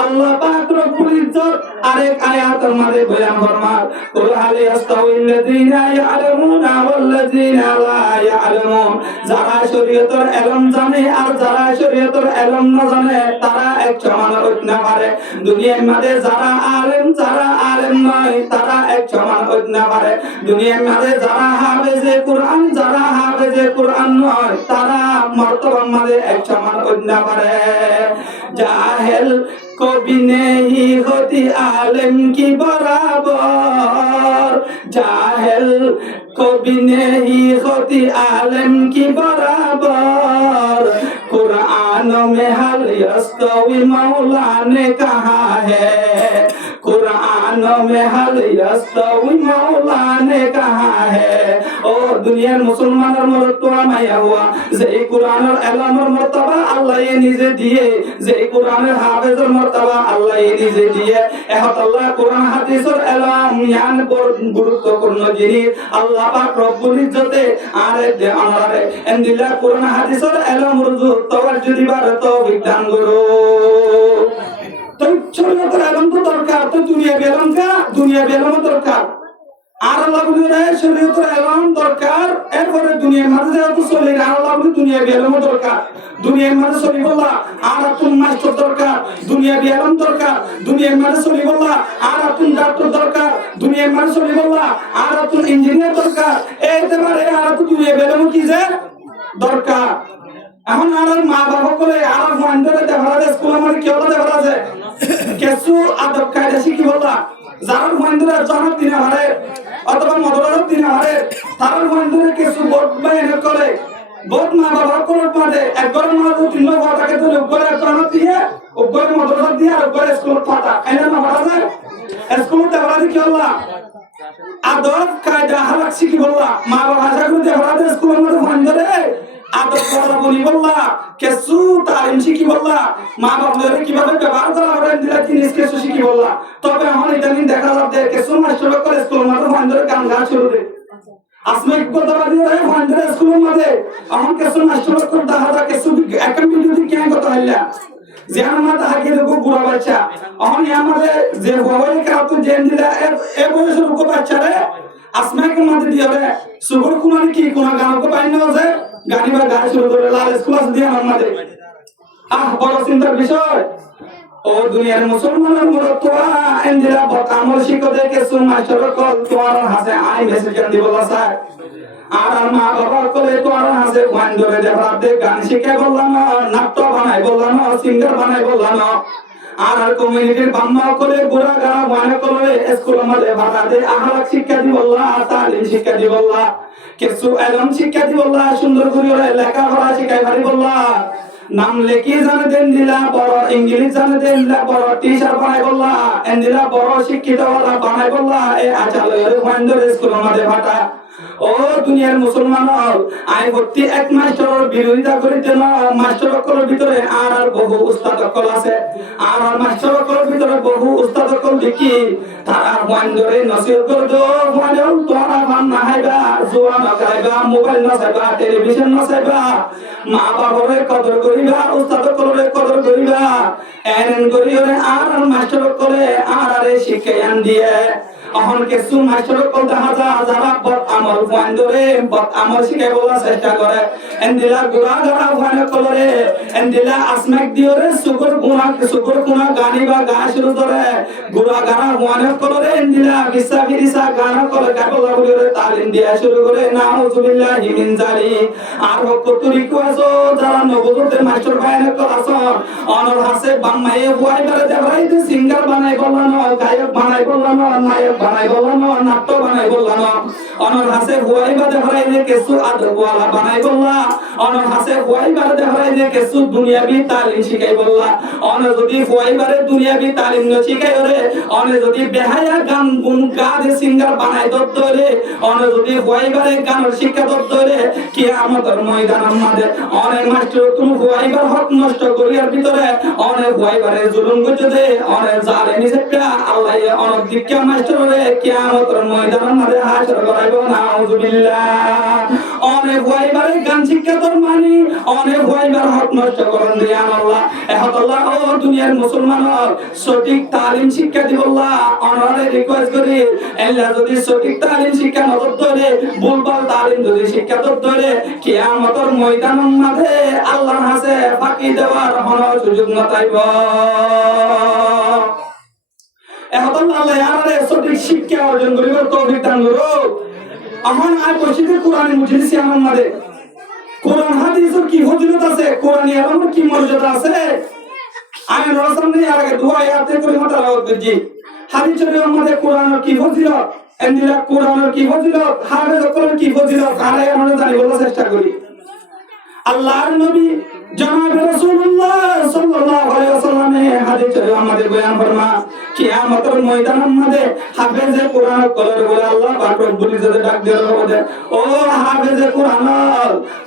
আল্লাহ পাক রব্বুল ইজ্জত আরেক আয়াতের মধ্যে বয়ান ফরমান কুল হাল ইয়াস্তাউইল্লাযীনা ইয়ালামুনা ওয়াল্লাযীনা লা ইয়ালামুন যারা শরীয়তের ইলম জানে আর যারা শরীয়তের ইলম না জানে তারা এক সমান হতে না পারে দুনিয়ার মধ্যে যারা আলেম নয় তারা এক সমান হতে না পারে দুনিয়ার মধ্যে যারা হাফেজে কুরআন নয় তারা মর্তবার মধ্যে এক সমান হতে না পারে जाहिल को भी नहीं होती आलिम की बराबर जाहिल को भी नहीं होती आलिम की बराबर कुरान में हल यस्तवी मौला ने कहा है कुरान में हल यस्तवी मौला ने कहा है ओ दुनियार मुसलमाনের মর্তবা মাইয়া হুয়া যে কুরআনের ইলমের মর্তবা আল্লাহ নিজে দিয়ে যে কুরআনের হাফেজের মর্তবা আল্লাহ নিজে দিয়ে এখন আল্লাহ কুরআন হাদিসের ইলম জ্ঞান গুরুত্বপূর্ণ জিনিস আল্লাহ পাক রব্বুল ইজ্জতে আরে দে আমারে এন্দিলা কুরআন হাদিসের ইলম রুজু তাওয়াজ্জু দিবার তৌফিক দান করো তো শরীয়তের ইলম তো দরকার তো দুনিয়া বেলম দরকার আর আল্লাহ বলে শরীয়তের ইলম দরকার এরপরে দুনিয়ার মাঝে যত চলে আর আল্লাহ বলে দুনিয়া বেলম দরকার দুনিয়ার মাঝে চলি বললা আর আপন মাস্টার দরকার দুনিয়া বেলম দরকার দুনিয়ার মাঝে চলি বললা আর আপন ডাক্তার দরকার দুনিয়ার মাঝে চলি বললা আর আপন ইঞ্জিনিয়ার দরকার এইবারে আর আপন দুনিয়া বেলম কি যে দরকার এখন আর মা বাবা করে আর ফান্ডরে দেওয়া স্কুল আমার কি হলো দেওয়া আছে কিছু আদব কায়দা শিখি বললা যারা ফান্ডরে জানার দিন হারে অথবা মদরার দিন হারে তারা ফান্ডরে কিছু বোর্ড বাইরে করে বোর্ড মা বাবা করে পারে একবার মা তিন লোক টাকা তো উপরে জানা দিয়ে উপরে মদরার দিয়ে আর উপরে স্কুল পাতা এনে না বলা যায় স্কুল দেওয়া কি হলো আদব কায়দা হালাক শিখি বললা মা বাবা যাগুলো দেওয়া স্কুলের মধ্যে ফান্ডরে আদব করা বলি বললা কিছু তালিম শিখি বললা মা বাবার কিভাবে ব্যবহার করা হবে দিলা জিনিস কিছু শিখি বললা তবে এখন ইদানিং দেখা যাচ্ছে কিছু মাস্টার করে স্কুলের মধ্যে ফান্ডরে গান গা শুরু করে আসমাই কথাবাদী হয় ফান্ডরে স্কুলের মধ্যে এখন কিছু মাস্টার করে দেখা যায় কিছু এখন ভিডিও কি কথা হইলা যে আমরা তাকে দেখো বুড়া বাচ্চা এখন আমাদের যে বই কাউকে জেন দিলা এ বয়সের লোক বাচ্চারে আসমাইকে মধ্যে দিয়ে রে সুগর কুমারী কি কোন গানকে পাই না যে গাড়ি বা গাড়ি শুরু করে লাল স্কুল দিয়ে আমাদের বড় চিন্তার বিষয় ও দুনিয়ার মুসলমানের মরতোয়া এন্দিরা আমল শিখতে কিছু মাস্টার কল তোমার হাতে আই মেসেজ কেন দিব স্যার আর মা বাবার কোলে তোমার হাতে ওয়ান ধরে দেওয়া দে গান শিখে বললাম নাট্য বানাই বললাম সিঙ্গার বানাই বললাম আর কমিউনিটির বাম্মা করে বুড়া গাড়া ওয়ানে করে স্কুল আমাদের ভাড়া দে আহলাক শিক্ষা দি বললা তালিম শিক্ষা দি বললা কিছু এলম শিক্ষা দি বললা সুন্দর করে লেখাপড়া শিখাই ভারি বললা নাম লেখি জানে দেন দিলা বড় ইংলিশ জানে দেন দিলা বড় টিচার বানাই বললা এন্দিলা বড় শিক্ষিত হলা বানাই বললা এই আচালয়ের ওয়ান্ডার স্কুল আমাদের ভাটা ও দুনিয়ার মুসলমান আই ভর্তি এক মাস্টারের বিরোধিতা করিতে না মাস্টার সকলের ভিতরে আর বহু উস্তাদ সকল আছে আর মাস্টার সকলের ভিতরে বহু উস্তাদ সকল দেখি তারা ওয়ান্ডারে নসিহত করতো ওয়ান্ডার তোরা ভান না হাইবা জুয়া না খাইবা মোবাইল না চাইবা টেলিভিশন না চাইবা মা বাবারে কদর করিবা উস্তাদ সকলের কদর করিবা এন করিওরে আর মাস্টার সকলে আর শিক্ষায়ন দিয়ে এখন কিছু মাস্টার সকল দেখা যায় যারা বদ আমল ফাইন্দরে বদ আমল শিখাই বলা চেষ্টা করে এন্দিলা গুড়া গাড়া ফাইন করে এন্দিলা আসমাক দিওরে সুগর গুণা গানি বা গা শুরু করে গুড়া গাড়া ফাইন করে এন্দিলা বিসা ফিরিসা গান করে গাবলা বলিরে তালিম দিয়া শুরু করে নাউজুবিল্লাহি মিন জালি আর কতরি কোয়াজো যারা নবজতে মাস্টার ফাইন করে আছে অনর হাসে বাম্মায়ে বুয়াই বারে দেবরাই সিঙ্গার বানাই বললানো গায়ক বানাই বললানো নায়ক বানাই বললানো নাট্য বানাই বললানো অনর হাসে হুয়াই বাদে হরাই যে কিছু আদরওয়ালা বানাই বললা অনর হাসে হুয়াই বাদে হরাই যে কিছু দুনিয়াবি তালিম শিখাই বললা অনে যদি হুয়াই বারে দুনিয়াবি তালিম ন শিখাই রে অনে যদি বেহায়া গান গুন গাদে সিঙ্গার বানাই দত্ত রে অনে যদি হুয়াই বারে গানের শিক্ষা দত্ত রে কিয়ামতের ময়দানের মাঝে অনে মাস্টার তুমি হুয়াই বার হক নষ্ট করিয়ার ভিতরে অনে হুয়াই বারে জুলুম করতে দে অনে জালে নিছেটা আল্লাহ অনেক দিকে মাস্টার করে কিয়ামতের ময়দানের মাঝে হাসর করাইব নাউজুবিল্লাহ অনেক ওয়াইবারে গান শিক্ষা তোর মানি অনেক ওয়াইবার হক নষ্ট করেন দিয়ান আল্লাহ এখন আল্লাহ ও দুনিয়ার মুসলমান সঠিক তালিম শিক্ষা দিবল্লাহ অনারে রিকোয়েস্ট করি আল্লাহ যদি সঠিক তালিম শিক্ষা নজর ধরে ভুলভাল তালিম যদি শিক্ষা তোর ধরে কিয়ামতের ময়দানের মাঝে আল্লাহর হাতে ফাঁকি দেওয়ার কোনো সুযোগ নতাইব এখন আল্লাহ আমারে সঠিক শিক্ষা অর্জন করিবার তৌফিক দান করুক এখন আর বসিতে কোরআন মুজলিসি আমার মাঝে কোরআন হাদিসের কি ফজিলত আছে কোরআন এর কি মর্যাদা আছে আমি রসম নেই আর আগে দোয়া ইয়াতে করে তেলাওয়াত করছি হাদিসের মধ্যে কোরআনের কি ফজিলত এন্দিলা কোরআনের কি ফজিলত হাফেজ কোরআন কি ফজিলত আরে আমরা জানি বলার চেষ্টা করি আল্লাহর নবী জনাব রাসূলুল্লাহ সাল্লাল্লাহু আলাইহি ওয়াসাল্লামের হাদিসে আমাদের বয়ান ফরমা কিয়ামতের ময়দানের মধ্যে হাফেজে কোরআন কলর বলে আল্লাহ পাক রব্বুল ইজ্জতে ডাক দেওয়ার মধ্যে ও হাফেজে কোরআন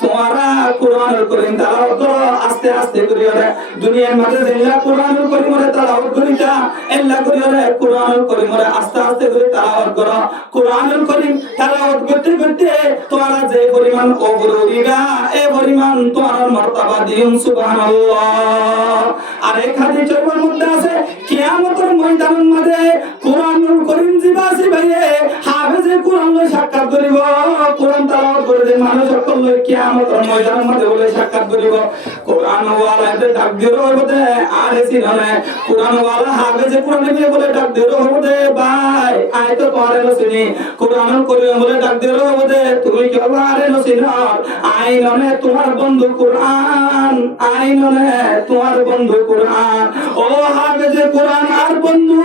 তোমরা কোরআনুল কারীম তেলাওয়াত করো আস্তে আস্তে করিও রে দুনিয়ার মধ্যে যেলা কোরআনুল কারীম তেলাওয়াত করিতা এল্লা করিও রে কোরআনুল কারীম আস্তে আস্তে করে তেলাওয়াত করো কোরআনুল কারীম তেলাওয়াত করতে করতে তোমরা যে পরিমাণ অগ্রগতিগা এই পরিমাণ তোমার মর্তবা দিন সুবহানাল্লাহ আর এই হাদিসের মধ্যে আছে কিয়ামতের ময়দানের মধ্যে কোরআনুল কারীম জিবাসি ভাইয়ে হাফেজে কোরআন লই সাক্ষাৎ করিব কোরআন তেলাওয়াত করে যে মানুষ সকল লই কিয়ামতের ময়দানের মধ্যে বলে সাক্ষাৎ করিব কোরআন ওয়ালাতে ডাক দিও হবে আর সিনানে কোরআন ওয়ালা হাফেজে কোরআন দিয়ে বলে ডাক দিও হবে ভাই আই তো পড়ে নছিনি কোরআনুল কারীম বলে ডাক দিও হবে তুমি কি আরে নছিন আই ননে তোমার বন্ধু কোরআন আই ননে তোমার বন্ধু কোরআন ও হাফেজে কোরআন আর বন্ধু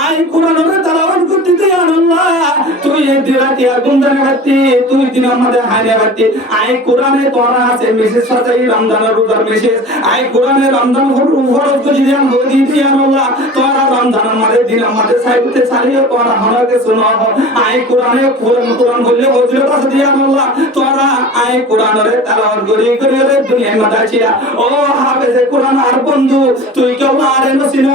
আই কোরআনের তেলাওয়াত করতে আল্লাহ তুই এই দিরাতি আগুন জানে বাতি তুই দিন আমাদের হারিয়ে বাতি আই কোরআনে তোরা আছে মেসেজ সাথে রমজানের রোজার মেসেজ আই কোরআনে রমজান ফরজ করে দিয়ান হদি দিয়ান আল্লাহ তোরা রমজানের মাঝে দিন আমাদের সাইতে ছাড়িয়ে তোরা আমাকে শোনো আই কোরআনে কোরআন বললে হজরত আছে দিয়ান আল্লাহ তোরা আই কোরআনের তেলাওয়াত করি করে দুনিয়ার মাঝে আছিয়া ও হাফেজে কোরআন আর বন্ধু তুই কি আল্লাহ আরে নছিন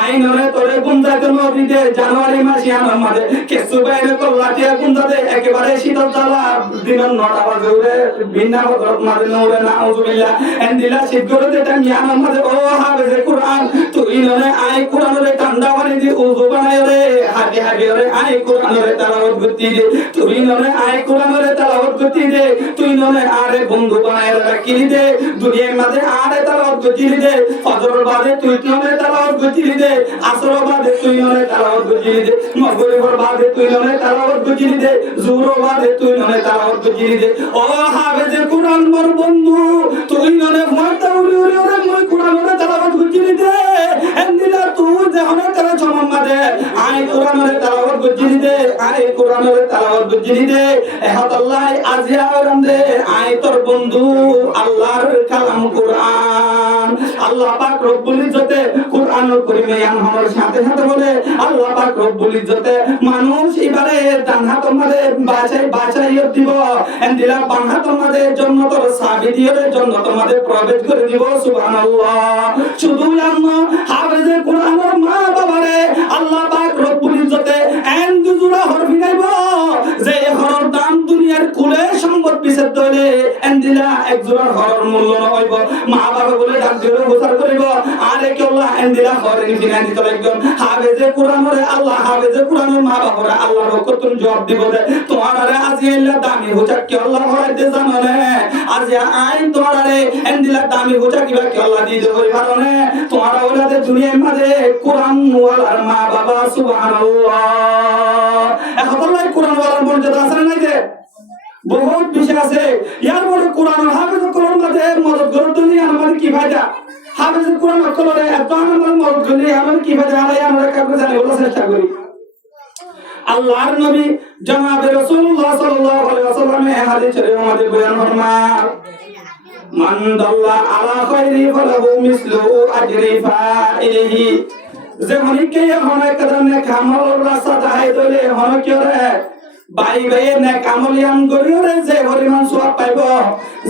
আই নরে তোরে গুন্দাতে নদীতে জানুয়ারি মাসে আমার মাঝে কেসু বাইরে কল্লাটিয়া গুন্দাতে একেবারে শীতল জ্বালা দিনের 9টা বাজে উড়ে বিনা বদরত মাঝে নড়ে না আউযুবিল্লাহ এন্দিলা শীত করে দেটা আমার মাঝে ও হাফেজে কোরআন তুই নরে আই কোরআনের ঠান্ডা পানি দিয়ে উযু বানায় রে হাঁটি হাঁটি রে আই কোরআনের তেলাওয়াত করতে দে তুই নরে আই কোরআনের তেলাওয়াত করতে দে তুই নরে আরে বন্ধু বানায় রাখি দে দুনিয়ার মাঝে আরে তেলাওয়াত করতে দে ফজর বাদে তুই নরে তেলাওয়াত করতে দে আসর বাদে তুই নরে তেলাওয়াত করতে দে মাগরিবের বাদে তুই নরে তেলাওয়াত করতে দে জোহর বাদে তুই নরে তেলাওয়াত করতে দে ও হাফেজে কোরআন মোর বন্ধু তুই নরে মাথা উড়ে উড়ে রে মই কোরআনের তেলাওয়াত করতে দে এন্দিলা তুই যখন তারা জমামাদে আই কোরআনের তেলাওয়াত করতে দে আই কোরআনের তেলাওয়াত করতে দে এহাত আল্লাহ আজিয়া রমদে আই তোর বন্ধু আল্লাহর কালাম কোরআন আল্লাহ পাক রব্বুল ইজ্জতে কোরআনুল কারীমে আমার সাথে সাথে বলে আল্লাহ পাক রব্বুল ইজ্জতে মানুষ এবারে ডান হাত আমাদের বাঁচাই দিব এন্দিলা বাম হাত আমাদের জান্নাতের চাবি দিয়ে জান্নাতের প্রবেশ করে দিব সুবহানাল্লাহ শুধু জানো হাফেজে কোরআনের মা বাবারে আল্লাহ পাক রব্বুল ইজ্জতে এন দুজুরা হরফ নাইব যে হরর দাম দুনিয়ার কুলে সম্পদ বিশেষ ধরে এন্দিলা এক জোড়া হরর মূল্য হইব মা বাবা বলে ডাক দিলে গোসার করিব আরে কি আল্লাহ এন্দিলা হরে ফিনাই দিতে একদম হাফেজে কোরআনের আল্লাহ হাফেজে কোরআনের মা বাবারে আল্লাহর কতন জবাব দিব রে তোমারে আজি আল্লাহ দামি হোচা কি আল্লাহ হরাইতে জানো রে আজি আইন তোমারে এন্দিলা দামি হোচা কিবা কি আল্লাহ দিয়ে দেব কারণে তোমার ওলাদে দুনিয়ার মাঝে কোরআন ওয়ালার মা বাবা সুবহানাল্লাহ এখন আল্লাহ কোরআন ওয়ালার মর্যাদা আছে না যে বহুত বিষয় আছে ইয়ার মধ্যে কোরআন হাফেজ কোরআন মাঝে মদত করতে নিয়ে আমাদের কি ফায়দা হাফেজ কোরআন কলরে এত আমার মদত করলে আমাদের কি ফায়দা আলাই আমরা কাউকে জানি বলার চেষ্টা করি আল্লাহর নবী জনাবে রাসূলুল্লাহ সাল্লাল্লাহু আলাইহি ওয়াসাল্লামের হাদিসে আমাদের বয়ান ফরমান মান দাল্লা আলা খাইরি ফালাহু মিসলু আজরি ফাইলিহি যে মনিকে হনে কদনে কামল রাসা দাই দলে হন কিরে বাই বাইয়ে নেক আমলিয়ান করিও রে যে পরিমাণ সওয়াব পাইব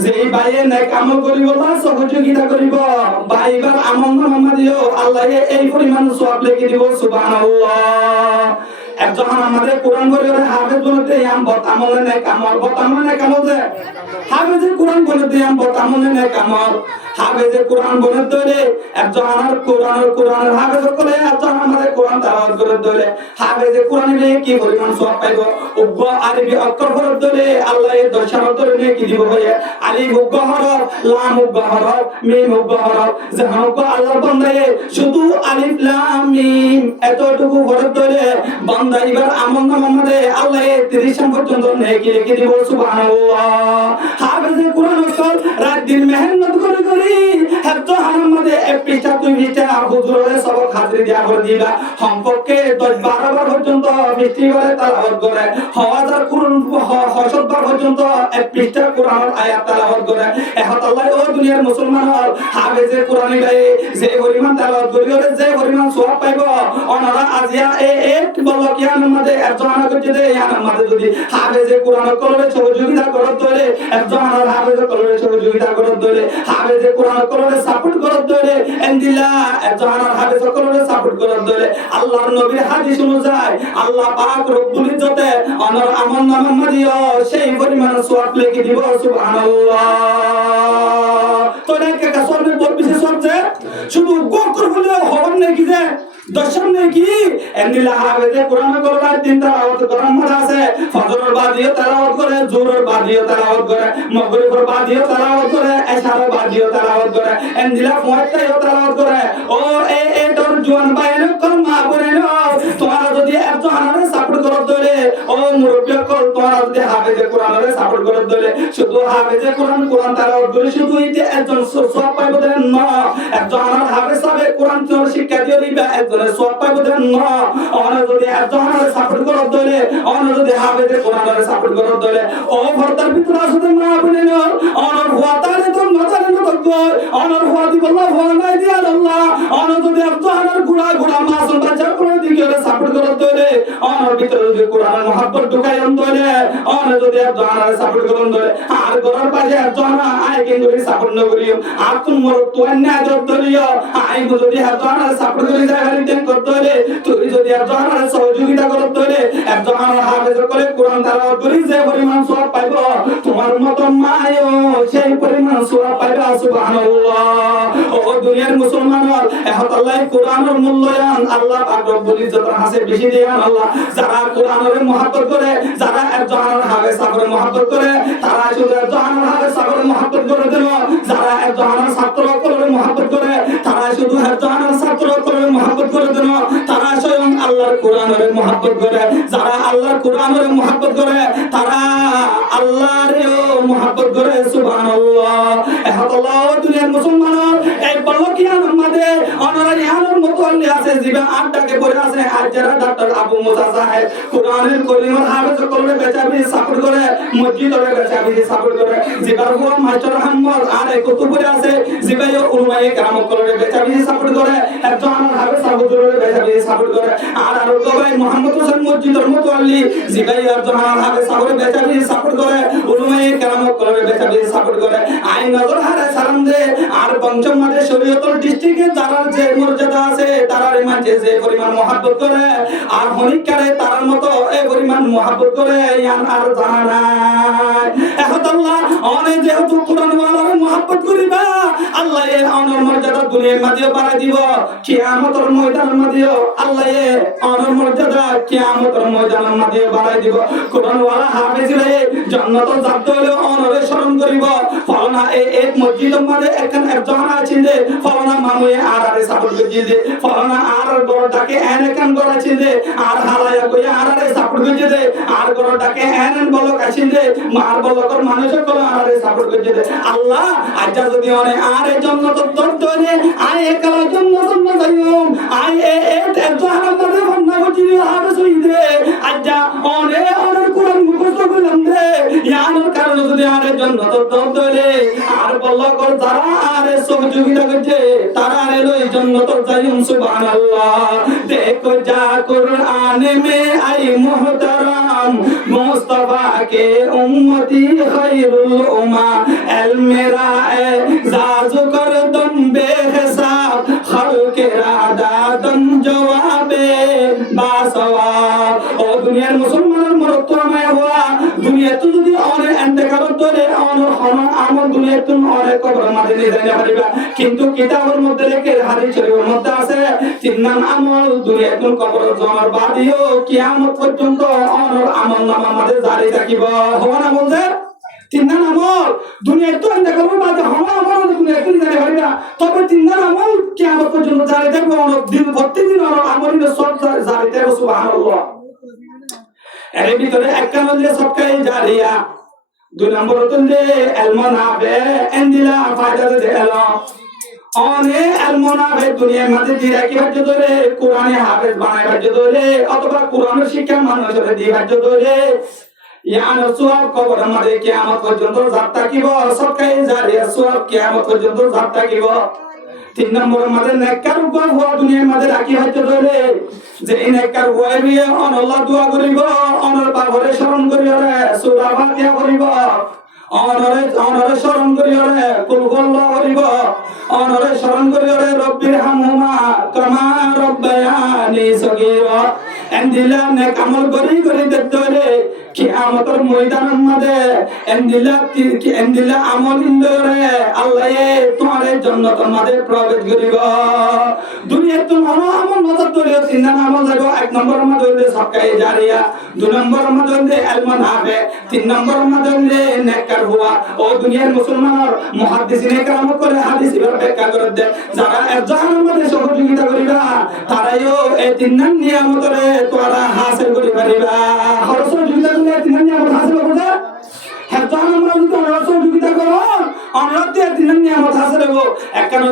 যেই বাইয়ে নেক আমল করিব বা সহযোগিতা করিব বাইবার আমল নামা দিও আল্লাহ এই পরিমাণ সওয়াব লিখে দিব সুবহানাল্লাহ একজন আমাদের কোরআন বলে হাফেজ বলতে ইয়াম বতামলে নেক আমল বতামলে নেক আমল যে হাফেজ কোরআন বলতে ইয়াম বতামলে নেক আমল হাফেজ কোরআন বলে ধরে একজন আমার কোরআনের হাফেজ করে একজন আমাদের কোরআন তেলাওয়াত করে ধরে হাফেজ কোরআনে কি পরিমাণ সওয়াব পাইবো উগ্র আরবি অক্ষর করে ধরে আল্লাহ এর দশার ধরে নিয়ে কি দিব ভাইয়া আলিফ উগ্র হরফ লাম উগ্র হরফ মিম উগ্র হরফ যেমন আল্লাহর বান্দায়ে শুধু আলিফ লাম মিম এতটুকু হরফ ধরে বান্দা এবার আমল নামার মধ্যে আল্লাহ 30 পর্যন্ত নেকি লিখে দিব সুবহানাল্লাহ হাফেজ কোরআন অক্ষর রাত দিন মেহনত করে করে হেফজ হারাম মধ্যে এক পৃষ্ঠা দুই পৃষ্ঠা হুজুরের সবক হাজিরি দেয়া করে দিবা সম্পর্কে 10-12 বার পর্যন্ত বৃষ্টি করে তেলাওয়াত করে হাজার কোরআন হশতবার পর্যন্ত এক পৃষ্ঠা কোরআন আয়াত তেলাওয়াত করে এখন আল্লাহ ও দুনিয়ার মুসলমান হল হাফেজ কোরআন গায়ে যে পরিমাণ তেলাওয়াত করিও যে পরিমাণ সওয়াব পাইবো ওনারা আজিয়া এক বল কিয়ামের মধ্যে একজন করতে দেয় ইয়ার মধ্যে যদি হাফেজ কোরআন কলরে সহযোগিতা করত ধরে একজন হাফেজ কলরে সহযোগিতা করত ধরে হাফেজ কোরআন কলরে সাপোর্ট করত ধরে এন্দিলা একজন হাফেজ কলরে সাপোর্ট করত ধরে আল্লাহর নবীর হাদিস অনুযায়ী আল্লাহ পাক রব্বুল ইজ্জতে অনর আমল নামা মদিও সেই পরিমাণ সওয়াব লিখে দিব সুবহানাল্লাহ তো নাকি কাসরের পর বিশেষ হচ্ছে শুধু গোকর হলে হবেন নাকি যে দশম নাকি এন্দিলা হাফেজ কোরআন কলরে তিন তেলাওয়াত করার মত আছে ফজরের বাদিও তেলাওয়াত করে জোহরের বাদিও তেলাওয়াত করে মাগরিবের বাদিও তেলাওয়াত করে এশারের বাদিও তেলাওয়াত করে এন্দিলা মুয়াত্তাইও তেলাওয়াত করে ও এ তোর জোয়ান বাইরে কলমা করে নাও তোমরা যদি একজন আনারে সাপোর্ট করত ধরে ও মুরব্বি কল তোমরা যদি হাফেজ কোরআনের সাপোর্ট করত ধরে শুধু হাফেজ কোরআন তেলাওয়াত করে শুধু এই যে একজন সওয়াব পাইবো দেন না একজন আনার হাফেজ সাহেব কোরআন তোর শিক্ষা দিয়ে দিবা একজনের সওয়াব পাইবো দেন না ওরা যদি একজন আনারে সাপোর্ট করত ধরে ওরা যদি হাফেজ কোরআনের সাপোর্ট করত ধরে ও ভর্তার ভিতর আসলে মা বলে না ওনার হুয়া তারে তো মাথার মতো কই ওনার হুয়া দি বল্লাহ হুয়া নাই দিয়া আল্লাহ ওরা যদি একজন আনার গুড়া মাসুম বাচ্চার কোন দিকে সাপোর্ট করত ধরে ওনার ভিতরে যদি কোরআনের মহব্বত ঢুকাই ধরে ওরা যদি একজন আনারে সাপোর্ট করত ধরে আর গরার পাশে একজন আয় কিন্তু সাপোর্ট ন করিও আর তুমি তো না জব ধরিও আই যদি একজন আনারে সাপোর্ট করি যায় রিটেন করত ধরে তুই যদি একজন আনারে সহযোগিতা করত ধরে একজন আনার হাফেজ করে কোরআন তেলাওয়াত করি যে পরিমাণ সওয়াব পাইবো তোমার মত মায়ও সেই পরিমাণ সওয়াব পাইবা সুবহানাল্লাহ ও দুনিয়ার মুসলমানরা এখন আল্লাহ কোরআনের মূল্যায়ন আল্লাহ পাক রব্বুল ইজ্জতের হাতে বেশি দেন আল্লাহ যারা কোরআনের মহব্বত করে যারা একজন হাফেজ সাহেবের মহব্বত করে তারা শুধু একজন হাফেজ সাহেবের মহব্বত করে দেন যারা একজন ছাত্র কলমের মহব্বত করে তারা শুধু একজন ছাত্র কলমের মহব্বত করে দেন তারা স্বয়ং আল্লাহর কোরআনের মহব্বত করে যারা আল্লাহর কোরআনের মহব্বত করে তারা আল্লাহরেও মহব্বত করে সুবহানাল্লাহ এখন আল্লাহ দুনিয়ার মুসলমান এই বলকিয়ার মধ্যে অনারারি আলোর মতো আছে জিবা আটটাকে পড়ে আছে আর যারা ডাক্তার আবু মুসা সাহেব কোরআনের কলিমার হাফেজ করে বেচাবি সাপোর্ট করে মসজিদে বেচাবি সাপোর্ট করে জিবার হুয়া মাস্টার আহমদ আর এক কুতুবরে আছে জিবাই উলমায়ে কেরাম করে বেচাবি সাপোর্ট করে একজন হাফেজ সাপোর্ট করে বেচাবি সাপোর্ট করে আর ভাই মোহাম্মদ হোসেন মসজিদের মুতাল্লি জিবাই একজন হাফেজ সাপোর্ট বেচাবি সাপোর্ট করে উলমায়ে কেরাম করে বেচাবি সাপোর্ট করে আই নজর হারে সালাম দে আর পঞ্চম মাঠে শরীয়তুল ডিস্ট্রিক্টে যারা যে মর্যাদা আছে তারার মাঝে যে পরিমাণ মহব্বত করে আর হনিকারে তার মতো এই পরিমাণ মহব্বত করে ইয়ান আর জানা এখন আল্লাহ অনেক যেহেতু কোরআন ওয়ালার মহব্বত করিবা আল্লাহ এর অনর মর্যাদা দুনিয়ার মাঝে বাড়াই দিব কিয়ামতের ময়দানের মাঝে আল্লাহ এর অনর মর্যাদা কিয়ামতের ময়দানের মাঝে বাড়াই দিব কোরআন ওয়ালা হাফেজরে জান্নাত যাতে হলে অনরে স্মরণ করিব ফলনা এই এক মসজিদের মাঝে একখান একজন আছে যে ফলনা মামুয়ে আর আরে সাপোর্ট করিয়ে দে ফলনা আর গড়টাকে এনেকান গড় আছে যে আর হালায়া কই আর আরে সাপোর্ট করিয়ে দে আর গড়টাকে এনন বলক আছে যে মার বলকর মানুষ করে আর আরে সাপোর্ট করিয়ে দে আল্লাহ আজ যদি অনে আর এই জান্নাত দরদরে আই একলা জান্নাত যাইম আই একজন আমাদের বন্ধা করতে হবে সইদে আজ অনে অনের কোরআন মুখস্থ করলাম দে ইয়ানোর কারণে যদি আর এই জান্নাত দরদরে আর বলকর যারা আর সহযোগিতা করছে তারা এলো এই জান্নাত যাইম সুবহানাল্লাহ देखो जा कुरान में आई मोहतरम मुस्तफा के उम्मती खैरुल उम्मा अल मेरा जाजु कर दम बेहिसाब खल्क रादा दम जवाबे बासवाब হলো আমল দুনিয়ায় তুমি অনেক কবরের মাঝে নিয়ে যাইতে পারিবা কিন্তু কিতাবের মধ্যে লেখে হাদিস শরীফের মধ্যে আছে তিন আমল দুনিয়ায় তুমি কবরের জমার বাদিও কিয়ামত পর্যন্ত অনর আমল নামার মাঝে জারি থাকিব হওয়া না বলতে তিন আমল দুনিয়ায় তো এন্ড করব বাদে হওয়া আমল দুনিয়ায় তুমি জানি পারিবা তবে তিন আমল কিয়ামত পর্যন্ত জারি থাকবে অনর দিন প্রতিদিন অনর আমলের সব জারি থাকবে সুবহানাল্লাহ এর ভিতরে এক কারণ যে সবকাই জারিয়া দুই নম্বর হচ্ছে আল-মুনাফি এন্দিলা ফায়দা দেলো অনে আল-মুনাফি দুনিয়ার মধ্যে দিরা কি হচ্ছে ধরে কোরআনে হাফেজ বানায় হচ্ছে ধরে অথবা কোরআনের শিক্ষা মানুষের দিয়ে হচ্ছে ধরে ইয়ান সুয়াব কবরের মধ্যে কিয়ামত পর্যন্ত জাত থাকিব সবকাই জারিয়া সুয়াব কিয়ামত পর্যন্ত জাত থাকিব তিন নম্বরের মধ্যে নেককার উপর হওয়া দুনিয়ার মধ্যে রাখি হচ্ছে ধরে যে এই নেককার হইবে আল্লাহ দোয়া করিব অনর বাবরে শরণ করিও রে সূরা ফাতিহা করিব অনরে শরণ করিও রে কুল হুয়াল্লাহ করিব অনরে শরণ করিও রে রব্বির হামহুমা কামা রব্বায়ানি সগীরা এন্দিলা নেক আমল করি দেখতে কিয়ামতের ময়দানের মধ্যে এন্দিলা আমল ইন্দরে আল্লাহ তোমার জান্নাতের মধ্যে প্রবেশ করিব দুনিয়ায় তো আমল নজর ধরিও তিন আমল যাব এক নম্বরের মধ্যে হইলে সবকাই জারিয়া দুই নম্বরের মধ্যে হইলে আল-মুনাফি তিন নম্বরের মধ্যে হইলে নেককার হওয়া ও দুনিয়ার মুসলমানের মুহাদ্দিসিনে কেরাম করে হাদিস এর ব্যাখ্যা করে দেয় যারা জাহান্নামের মধ্যে সহযোগিতা করিবা তারাইও এই তিন নিয়ামতরে তোরা হাসিল করি পারিবা সহযোগিতা করলে তিন নিয়ামত হাসিল করবে হ্যাঁ জাহান্নামের মধ্যে তোরা সহযোগিতা করো অনরতে তিন নিয়ামত হাসিল হবো একখান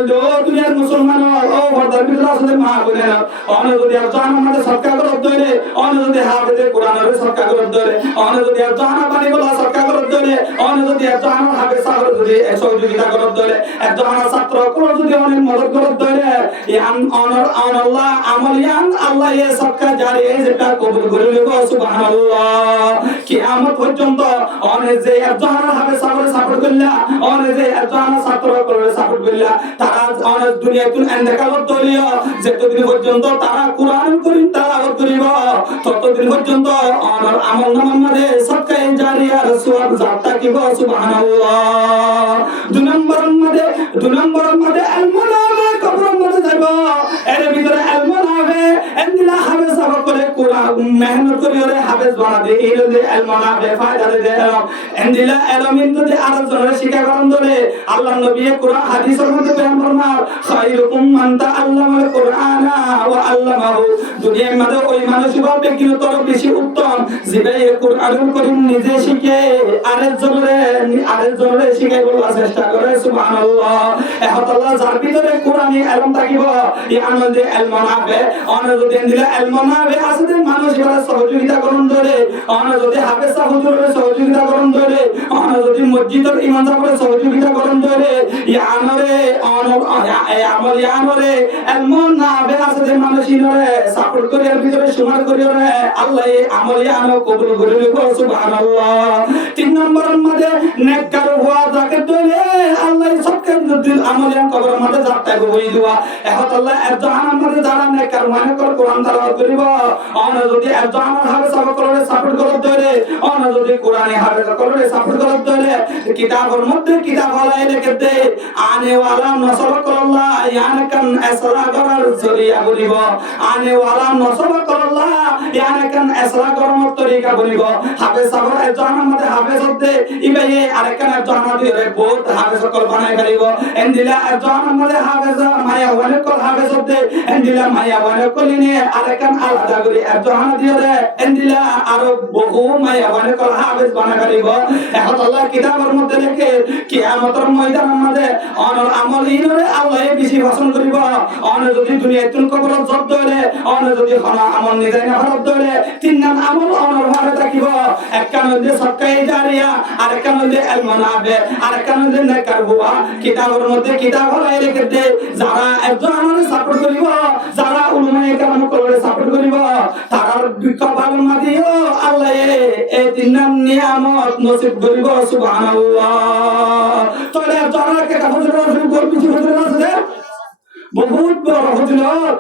দুনিয়ার মুসলমান ও বর্দার ভিতরে আসলে মা বলে না অনে যদি জাহান্নামের মধ্যে সরকার করে ধরে অনে যদি হাফেজে কোরআনের সরকার করে ধরে অনে যদি জাহান্নাম পানি বলা সরকার করে ধরে অনে যদি জাহান্নাম হাফেজ সাগর যদি সহযোগিতা করে ধরে জাহান্নাম ছাত্র করে যদি অনেক মদত করে ধরে ইয়ান অনর আল্লাহ আমলিয়ান আল্লাহ এই সরকার জারি যেটা কবুল করে নেব সুবহানাল্লাহ কিয়ামত পর্যন্ত অনে যে জাহান্নাম হাফেজ সাগর সাপোর্ট করলা অনে যে জাহান্নাম ছাত্র করে সাপোর্ট করলা তারা অনেক দুনিয়ায় তুন এন্ডকালত ধরিও যতদিন পর্যন্ত তারা কোরআন করিম তেলাওয়াত করিব ততদিন পর্যন্ত অনর আমল নামার মধ্যে সদকায়ে জারিয়া রাসূল জাত থাকিব সুবহানাল্লাহ দুই নম্বরের মধ্যে আল-মুনাফি কবরের মধ্যে যাইব এর ভিতরে আল-মুনাফি এন্দিলা হাফেজ সাবক করে কোরআন মেহনত করিও রে হাফেজ বানা দে এই হলে আল-মুনাফি ফায়দা দে এন্দিলা এলমিন যদি আরেকজনের শিক্ষা করন ধরে আল্লাহর নবী কোরআন হাদিসের মধ্যে বয়ান ফরমান খায়রুকুম মান তাআল্লামাল কুরআনা ওয়া আল্লামাহু দুনিয়ার মধ্যে ওই মানুষ হবে কিন্তু বেশি উত্তম যে কোরআনুল কারীম নিজে শিখে আরেকজনের শিখাই বলার চেষ্টা করে সুবহানাল্লাহ এখন আল্লাহ যার ভিতরে কোরআনি ইলম থাকিব এই আনন্দে আল-মুনাফি অন্য যদি দিলে আল-মুনাফি আসলে মানুষ এর সহযোগিতা করুন ধরে অন্য যদি হাফেজ সাহুজুরের সহযোগিতা করুন ধরে অন্য যদি মসজিদের ইমাম সাহেবের সহযোগিতা করুন ধরে ইয়ানরে আমল ইয়ানরে আল-মুনাফি আসলে মানুষ ইনরে সাপোর্ট করে এর ভিতরে সুমার করে আল্লাহ আমল ইয়ানো কবুল করে নিব সুবহানাল্লাহ তিন নম্বরের মধ্যে নেককার হওয়া যাকে ধরে আল্লাহ সবকে আমল ইয়ান কবরের মধ্যে যাত্রা হই দিবা এখন আল্লাহ জাহান্নামের মধ্যে যারা নেককার মানে কোরআন তেলাওয়াত করিব অন যদি জাহান্নাম হাফেজ সাপোর্ট করে ধরে অন যদি কোরআনে হাফেজ করে সাপোর্ট করে ধরে কিতাবের মধ্যে কিতাব হলাই লিখে দে আনে ওয়ালা নসব করল্লাহ ইয়ান কান আসরা করার জরিয়া বলিব আনে ওয়ালা নসব করল্লাহ ইয়ান কান আসরা করার তরিকা বলিব হাফেজ সাবর জাহান্নামের মধ্যে হাফেজ হতে ইবাই আরেকখান জাহান্নাম দিয়ে বহুত হাফেজ কল বানাই ফেলিব এন্দিলা জাহান্নামের মধ্যে হাফেজ মায়া ওয়ানে কল হাফেজ হতে এন্দিলা মায়া ওয়ানে কলিনে আরেকখান আলাদা করে জাহান্নাম দিয়ে এন্দিলা আরো বহু মায়া ওয়ানে কল হাফেজ বানাই ফেলিব এখন আল্লাহ কিতাবের মধ্যে লিখে কিয়ামতের ময়দানের মধ্যে অনর আমল ইনরে আল্লাহ বেশি পছন্দ করিব অন যদি দুনিয়ায় তুল কবরত জব ধরে অন যদি খনা আমল নিজাই না হরব ধরে তিন নাম আমল অনর ভাবে থাকিব এক কানন্দে সদকায়ে জারিয়া আর এক কানন্দে আল-মুনাফি আর এক কানন্দে নেককার হওয়া কিতাবের মধ্যে কিতাব হলাই লিখে দে যারা একজন আমলে সাপোর্ট করিব যারা উলামায়ে কেরাম করে সাপোর্ট করিব তারার কপালের মাঝেও আল্লাহ এই তিন নাম নিয়ামত নসিব করিব সুবহানাল্লাহ তাহলে যারা কে কাফজরা শুরু কিছু হতে আছে বহুত বড় হজরত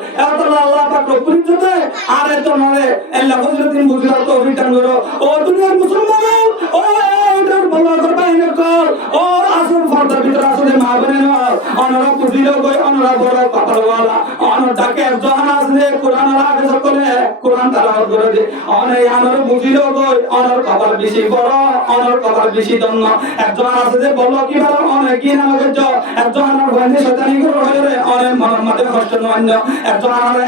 আল্লাহ পাক রব্বুল ইজ্জতে আর এত নয় আল্লাহ হজরত দিন বুঝার তৌফিক দান করো ও দুনিয়ার মুসলমান ও এটার বলা করবাই নকল ও আসল ফর্দার ভিতরে আসলে মা বলেন অনরা বুঝিল কই অনরা বড় কপালওয়ালা অনর যাকে জানা আছে কোরআন আগে সকলে কোরআন তেলাওয়াত করে দে অনে অনর বুঝিল কই অনর কপাল বেশি বড় অনর কপাল বেশি দন্ন একজন আছে যে বলল কি ভালো অনেক কি নাম গজ একজন অনর বন্ধে শয়তানি করে হইরে অনে মতে কষ্ট নয়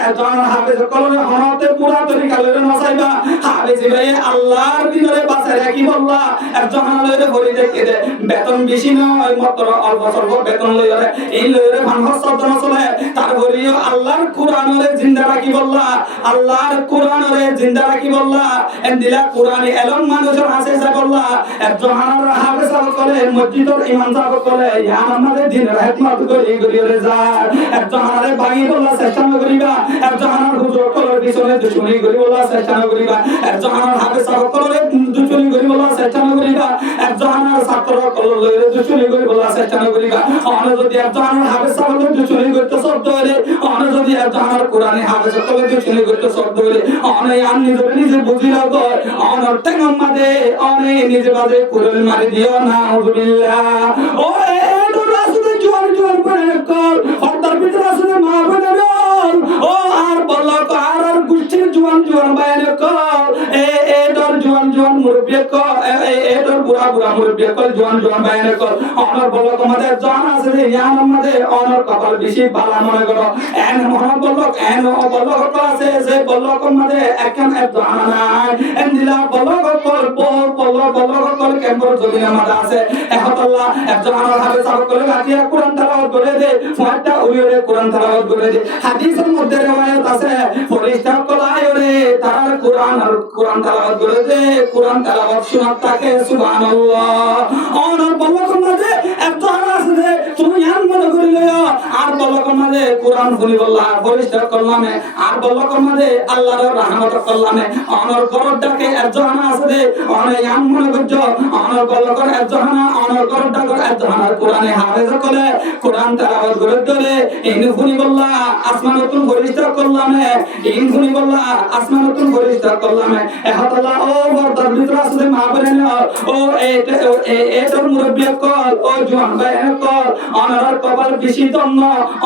একজন হাফেজ সকলে হনতে পুরা তরিকা লইরে নসাইবা হাফেজ ভাই আল্লাহর দিনে বাঁচায় কি বললা একজন লইরে ভরি দেখে দে বেতন বেশি নয় মাত্র অল্প স্বল্প বেতন লইরে এই লইরে ভাঙস চলতে চলে তারপরেও আল্লাহর কোরআনরে জিন্দা রাখি বললা আল্লাহর কোরআনরে জিন্দা রাখি বললা এন্দিলা কোরআন এলম মানুষের হাসে যা বললা একজন হাফেজ সকলে মসজিদের ইমাম সাহেব বলে ইয়া আমাদের দিনের হিকমত করি করিরে যায় একজন আরে ভাগি বললা চেষ্টা করিবা একজন হুজুর কলর পিছনে দুশমনি করি বললা চেষ্টা করিবা একজন হাফেজ সকলে দুশমনি করি বললা চেষ্টা করিবা একজন ছাত্র কলর লইরে দুশমনি করি বললা চেষ্টা করিবা অন যদি একজন হাফেজ সকলে দুশমনি করতে শব্দ হইলে অন যদি একজন কোরআনে হাফেজ সকলে দুশমনি করতে শব্দ হইলে অনে আমি ধরে নিজে বুঝি না কর অন টেঙ্গম মাঝে অনে নিজে বাজে কোরআন মারি দিও না আউযুবিল্লাহ ও এটো রাসূলের জোয়ার জোয়ার করে কল হরদার ভিতরে আসলে মা বলে ও আর বলল আর গুষ্টির জোয়ান জোয়ান বাইরে কল এটোর জোয়ান জোয়ান মুরব্বি কল এটোর বুড়া বুড়া মুরব্বি কল জোয়ান জোয়ান বাইরে কল অনর বলল তোমাদের জান আছে ইয়ান আমাদের অনর কপাল বেশি ভালো মনে করো এন মহা বলল এন বলল কল আছে যে বলল তোমাদের একখান এক জানাই এন দিলা বলল কল বলল কল কেমন জমিন আমাদের আছে এহতাল্লাহ একজন আমার হাফেজ সাহেব করে গাতিয়া কোরআন তেলাওয়াত করে দে ফাটা উড়িয়ে কোরআন তেলাওয়াত করে দে হাদিসের মধ্যে রওয়ায়াত আছে ফেরেশতা কলায় রে তার কোরআন তেলাওয়াত করে দে কোরআন তেলাওয়াত শোনা তাকে সুবহানাল্লাহ অনর বলক মাঝে একজন আছে তুমি ইয়ান মনে করিলে আর বলক মাঝে কোরআন বলি বললা ফেরেশতা কলামে আর বলক মাঝে আল্লাহর রহমত কলামে অনর গরডাকে একজন আছে অনে ইয়ান মনে করছো অনর বলক একজন অনর গরডাকে একজন কোরআনে হাফেজ করে কোরআন তেলাওয়াত করে ধরে ইন ফুনি বললা আসমানতুল ফেরেশতা কলামে ইন ফুনি বললা আসমানতুল ফেরেশতা কলামে এহতাল্লাহ ও বরদার ভিতর আছে মা বলেন ও এটোর মুরব্বি কল ও জওয়ান ভাই কল অনর কপাল বেশি দন্ন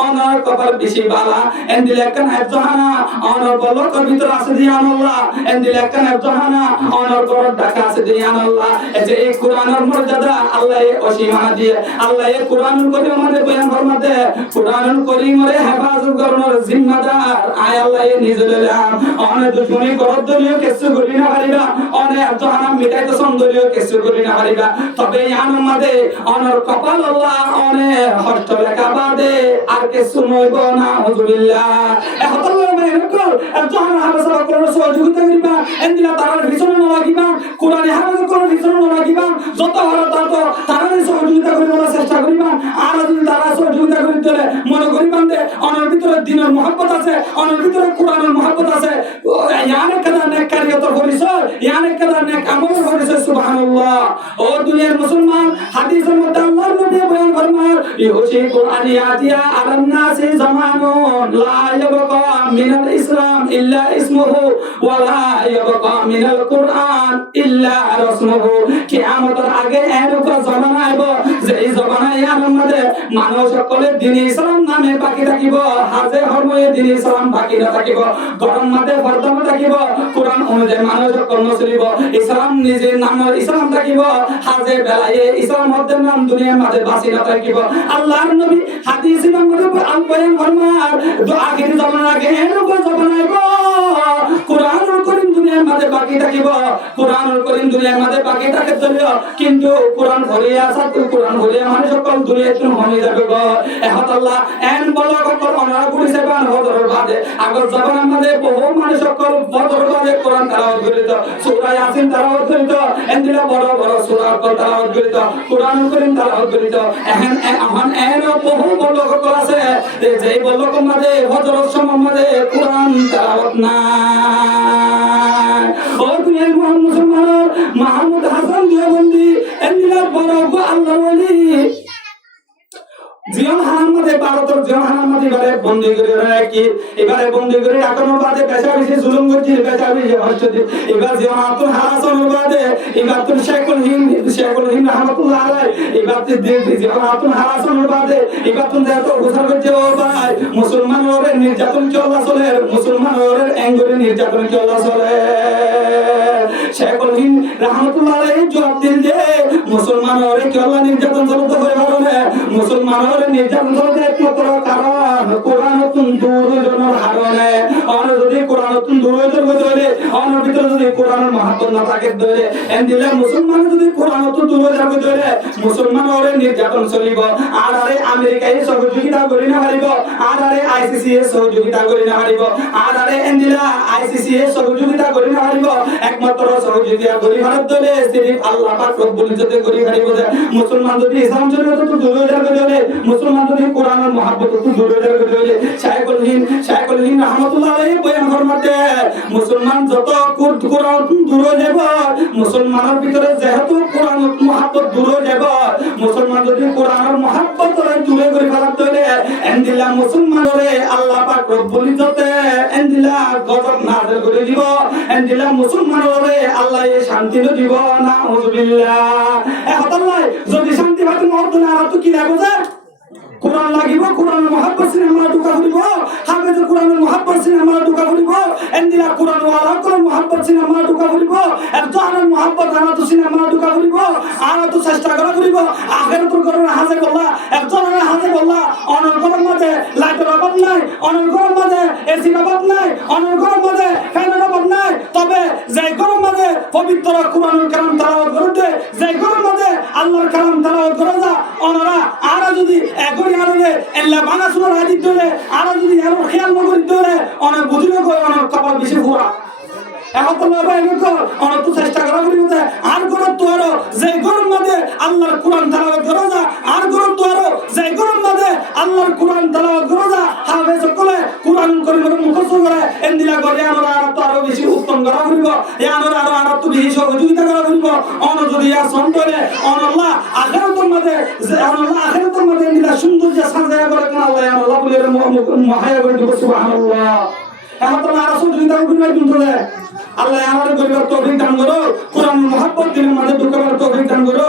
অনর কপাল বেশি বালা এন্দিলে কান একজহানা অনর বলক ভিতর আছে দিয়ানুল্লাহ এন্দিলে কান একজহানা অনর গরর ঢাকা আছে দিয়ানুল্লাহ এই যে এই কোরআনের মর্যাদা আল্লাহ অসীমা দিয়ে আল্লাহ এই কোরআনুল করিম আমাদের বয়ান ফরমাতে কোরআনুল করিমের হেফাজত করার জিম্মাদার আয় আল্লাহ নিজে দিলাম অনেক দুশমনি করত দলীয় কিছু করি না পারিবা অনেক একজহানা মিটাইতে সুন্দরীয় কিছু করি না পারিবা তবে ইয়ান আমাদের অনর কপাল আল্লাহ অনেক হস্ত লেখা বাদে আর কিছু নইব না হুজুবিল্লাহ এহতাল্লাহ মেরকল একজহানা হাফেজ করার সহযোগিতা করিবা এন্দিলা তারার পিছনে না লাগিবা কোরআনে হাফেজ করার পিছনে না লাগিবা যত হলো তত তারার সহযোগিতা করিবার চেষ্টা করিবা আর যদি তারা সহযোগিতা করি দিলে মনে করিবান যে অনর ভিতরে দ্বীনের মহব্বত আছে অনর ভিতরে কোরআনের মহব্বত আছে ইয়ানে কাদা নেক কারিয়তর পরিচয় ইয়ানে কাদা নেক আমলের পরিচয় সুবহানাল্লাহ ও দুনিয়ার মুসলমান হাদিসের মধ্যে আল্লাহর নবী বয়ান ফরমান ইউসি কোরআন ইয়াতিয়া আলান নাসি জামানুন লা ইয়াবকা মিনাল ইসলাম ইল্লা ইসমুহু ওয়া লা ইয়াবকা মিনাল কোরআন ইল্লা রাসমুহু কিয়ামতের আগে এরকম জামানা আইব যে এই জামানায় আমাদের মানুষ সকলে দ্বীন ইসলাম নামে বাকি থাকিব হাজে হরময়ে দ্বীন ইসলাম বাকি না থাকিব গরম মাঝে ফরদম থাকিব কোরআন অনুযায়ী মানুষ কর্ম চলিব ইসলাম নিজে নাম ইসলাম থাকিব হাজে বেলায়ে ইসলাম হদ্দের নাম দুনিয়ার মাঝে বাঁচি না থাকিব আল্লাহর নবী হাদিস ইমাম মধ্যে বয়ান ফরমার আখির জামানা আগে এরকম জামানা আইব কোরআনুল করিম দুনিয়ার মাঝে বাকি থাকিব কোরআনুল করিম দুনিয়ার মাঝে বাকি থাকে চলিও কিন্তু কোরআন ভরিয়া আছে কোরআন ভরিয়া মানুষ সকল দুনিয়াতে হয়ে যাবে গো এহতাল্লাহ এন বলা সকল অনার পুলিশ এবং হজরের বাদে আগর জামানার মধ্যে বহু মানুষ সকল হজরের বাদে কোরআন তেলাওয়াত করিত সূরা ইয়াসিন তেলাওয়াত করিত এন্দিলা বড় বড় সূরা তেলাওয়াত করিত কোরআনুল করিম তেলাওয়াত করিত এখন এন বহু বড় সকল আছে যে বড় সকল মধ্যে হজরের সময় মধ্যে কোরআন তেলাওয়াত না ও দুনিয়ার মুসলমান মাহমুদ হাসান দেওবন্দি এন্দিলা বড় আল্লাহর ওলি জীবন হারামে ভারতের জীবন হারামে এবারে বন্দী করে রাখি এবারে বন্দী করে রাখানোর বাদে পেশা বেশি জুলুম করছি পেশা বেশি হচ্ছে এবার জীবন আতুল হারাসানোর বাদে এবার তুমি শেখুল হিন্দ রহমতুল্লাহ আলাই এবার জীবন আতুল হারাসানোর বাদে এবার তুমি এত গোসল করছে ও ভাই মুসলমান ওরে নির্যাতন চলা চলে মুসলমান ওরে অ্যাঙ্গলে নির্যাতন চলা চলে শেখুল হিন্দ রহমতুল্লাহ আলাই জবাব দিল যে মুসলমান ওরে কি আল্লাহ নির্যাতন চলতে হয়ে পারে মুসলমান নির্যাতন চলতে একমাত্র কারণ কোরআন দুর্যোগের কারণে অন্য যদি কোরআন দুর্যোগ ধরে অন্য ভিতরে যদি কোরআনের মাহাত্ম না থাকে ধরে এন্দিলে মুসলমান যদি কোরআন দুর্যোগ ধরে মুসলমান ওরে নির্যাতন চলিব আর আরে আমেরিকায় সহযোগিতা করি না পারিব আর আরে আইসিসি এর সহযোগিতা করি না পারিব আর আরে এন্দিলা আইসিসি এর সহযোগিতা করি না পারিব একমাত্র সহযোগিতা করি ভারত ধরে সিরিফ আল্লাহ পাক রব্বুল ইজ্জতে করি পারিব মুসলমান যদি ইসলাম শরীয়ত দুর্যোগ ধরে মুসলমান যদি কোরআনের মহব্বত দুর্যোগ ধরে শাইখুল হিন্দ রহমাতুল্লাহ আলাইহি বয়ান ফরমাতে মুসলমান যত কোরআন দূর যাব মুসলমানের ভিতরে যেহেতু কোরআন মহব্বত দূর যাব মুসলমান যদি কোরআনের মহব্বত দূরে করে ফেলাতে হলে এন্দিলা মুসলমানরে আল্লাহ পাক রব্বুল ইজ্জতে এন্দিলা গজব নাযিল করে দিব এন্দিলা মুসলমানরে আল্লাহ শান্তি দিব নাউযুবিল্লাহ এখন যদি শান্তি পাতে মহব্বত না তো কি লাগবে স্যার কোরআন লাগিব কোরআনের মহব্বত সিনে আমরা ঢুকা করিব হাফেজ কোরআনের মহব্বত সিনে আমরা ঢুকা করিব এন্দিলা কোরআন ওয়ালা কোরআন মহব্বত সিনে আমরা ঢুকা করিব একজনের মহব্বত আনা তো সিনে আমরা ঢুকা করিব আর তো চেষ্টা করা করিব আখিরাতুল কোরআন হাজে বললা একজনের হাজে বললা অনর কোরআন মাঝে লাইটের অভাব নাই অনর কোরআন মাঝে এসির অভাব নাই অনর কোরআন মাঝে ফ্যানের অভাব নাই তবে যে কোরআন মাঝে পবিত্র কোরআনুল কালাম তেলাওয়াত করতে যে কোরআন মাঝে আল্লাহর কালাম তেলাওয়াত করে যা অনরা আর যদি একই আরলে এল্লা বানা সুরার হাদিস ধরে আর যদি আর খেয়াল মগর ধরে অনেক বুঝিলে কই অনেক কপাল বেশি ঘোরা এখন তো ভাই অনেক তো চেষ্টা করা করি আর কোন তো আরো যে গরম মাঝে আল্লাহর কোরআন তেলাওয়াত করে যা আর কোন তো আরো যে গরম মাঝে আল্লাহর কোরআন তেলাওয়াত করে যা হাফেজ সকলে কোরআন করিমের মুখস্থ করে এন্দিলা করে আমরা আর তো আরো বেশি উত্তম করা করিব এই আমরা আরো তো বেশি সহযোগিতা করা করিব অন যদি আর সন্তরে অন আল্লাহ আখিরাতের মাঝে যে আল্লাহ আখিরাতের মাঝে এন্দিলা সুন্দর যে সাজায়া করে কোন আল্লাহ আল্লাহ বলে মহায়া করে দিব সুবহানাল্লাহ এখন তো আর সহযোগিতা করিব কিন্তু আল্লাহ আমাদের গরিবের তৌফিক দান করো কোরআনের মহব্বত দিলের মাঝে ঢুকাবার তৌফিক দান করো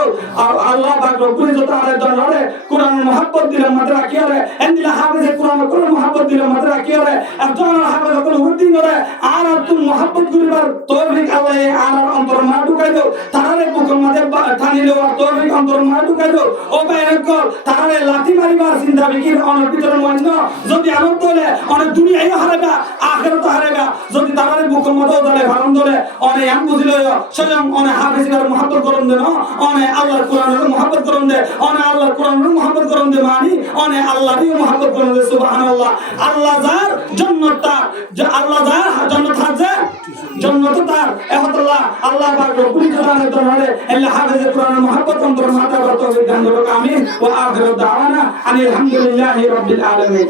আল্লাহ পাক রব্বুল ইজ্জত আলাইহি দরবারে কোরআনের মহব্বত দিলের মাঝে রাখিয়া রে এন্দিলা হাফেজে কোরআনের মহব্বত দিলের মাঝে রাখিয়া রে একজন হাফেজ কোন উদ্দিন করে আর তুমি মহব্বত করিবার তৌফিক আল্লাহ আর অন্তর মা ঢুকাই দাও তারারে বুকের মাঝে টানিলে আর তৌফিক অন্তর মা ঢুকাই দাও ও বাইরে কর তারারে লাঠি মারিবার চিন্তা বিকির অনেক ভিতরে মন্য যদি আনন্দ হলে অনেক দুনিয়ায় হারাবা আখিরাত হারাবা যদি তারারে বুকের মাঝে ধরে কারণ ধরে অনে আম বুঝিল স্বয়ং অনে হাফেজের মহব্বত করন দে না অনে আল্লাহর কোরআনের মহব্বত করন দে অনে আল্লাহর কোরআনের মহব্বত করন দে মানি অনে আল্লাহরই মহব্বত করন দে সুবহানাল্লাহ আল্লাহ যার জান্নাত তার যে আল্লাহ যার জান্নাত আছে জান্নাত তার এহতাল্লাহ আল্লাহ পাক রব্বুল ইজ্জতের দরবারে আল্লাহ হাফেজের কোরআনের মহব্বত অন্তর মাথা করতে হবে দান করো আমিন ওয়া আখিরু দাওয়ানা আলহামদুলিল্লাহি রাব্বিল আলামিন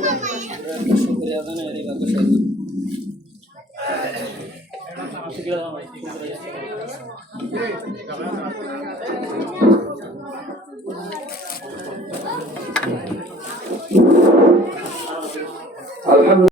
Alhamdulillah.